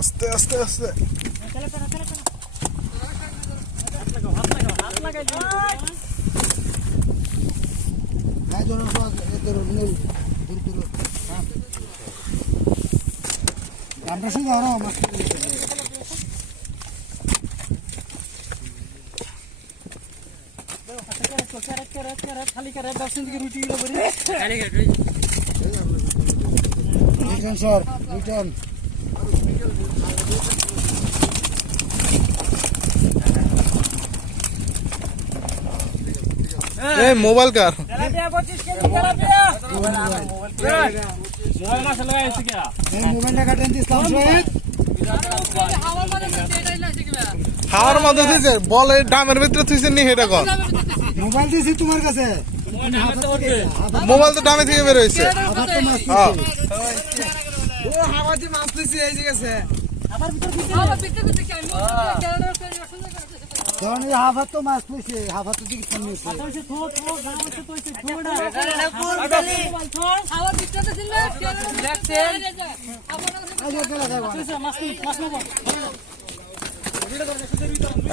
আস্তে আস্তে আস্তে আমরা শুধু আরো খালি করে দর্শন দিকে রুটি গুলো বলি স্যার রিটার্ন এই মোবাইল কার তেলাপিয়া 25 কেজি তেলাপিয়া মোবাইল মাছ লাগাইছি কি এই মোবাইলটা কাটেন দিস তামসেদ হাওয়ার মধ্যে থইছে বল এই ডামের ভিতরে থইছে নি হেটা কর মোবাইল দিছি তোমার কাছে মোবাইল তো ডামে থেকে বের হইছে হ্যাঁ ও হাওয়াতে মাছ দিছি এই গেছে আবার ভিতর ভিতর কি আমি কারণ এই হাফাত তো মাছ লইছে হাফাত দিকে সামনে আছে আচ্ছা থোড় থোড় গাম আছে তো হইছে থোড়া হাওয়া ভিতরে দিন না দেখছেন আগে গেলা যাবে মাছ মাছ নেব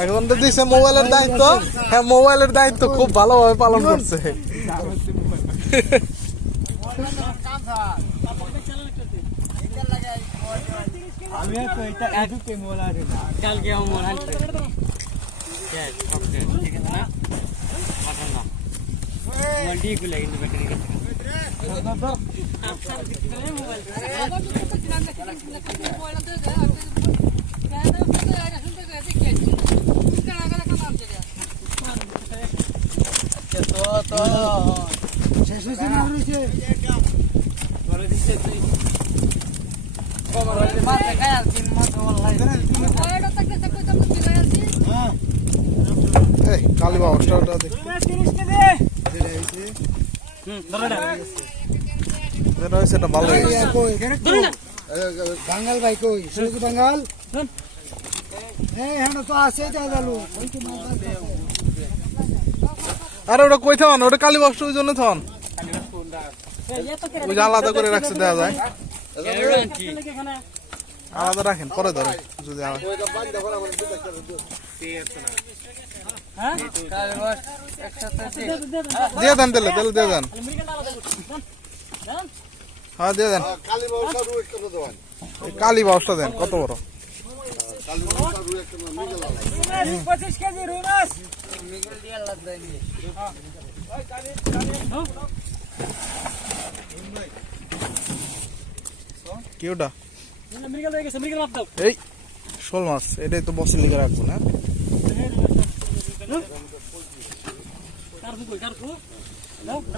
এখন তো দিছে মোবাইলের দায়িত্ব হ্যাঁ মোবাইলের দায়িত্ব খুব ভালোভাবে পালন করছে আমি তো এটা এডুকে মোলা রে না কালকে আমি মোলা আনতে ওকে ঠিক আছে না পাঠান না মন্ডি কো লাগি নি ব্যাটারি কে তো শেষ হইছে না হইছে বলে দিছে তুই মাছ খায় আর তিন মাছ অনলাইন ওইটা থেকে সব কই তুমি দিলাই আছি হ্যাঁ এই কালি বাউসটা দেখ 30 কে দে দিলাইছি ধরোটা যেটা হইছে এটা ভালো হইছে বাঙ্গাল ভাই কই সুজি বাঙ্গাল এই হানো তো আছে দাদালু ওই তো মাছ আছে আরে ওটা কই থান ওটা কালি বাউসটা ওই জন্য থান ওই আলাদা করে রাখছে দেয়া যায় আলাদা রাখেন পরে ধরে যদি দিয়ে দেন তেলে তেল দিয়ে দেন হ্যাঁ দিয়ে দেন কালি বাউসটা দেন কত বড় 25 কেজি রুই মাছ কি ওটা এই শোল মাছ এটাই তো বসে লিখে রাখবো না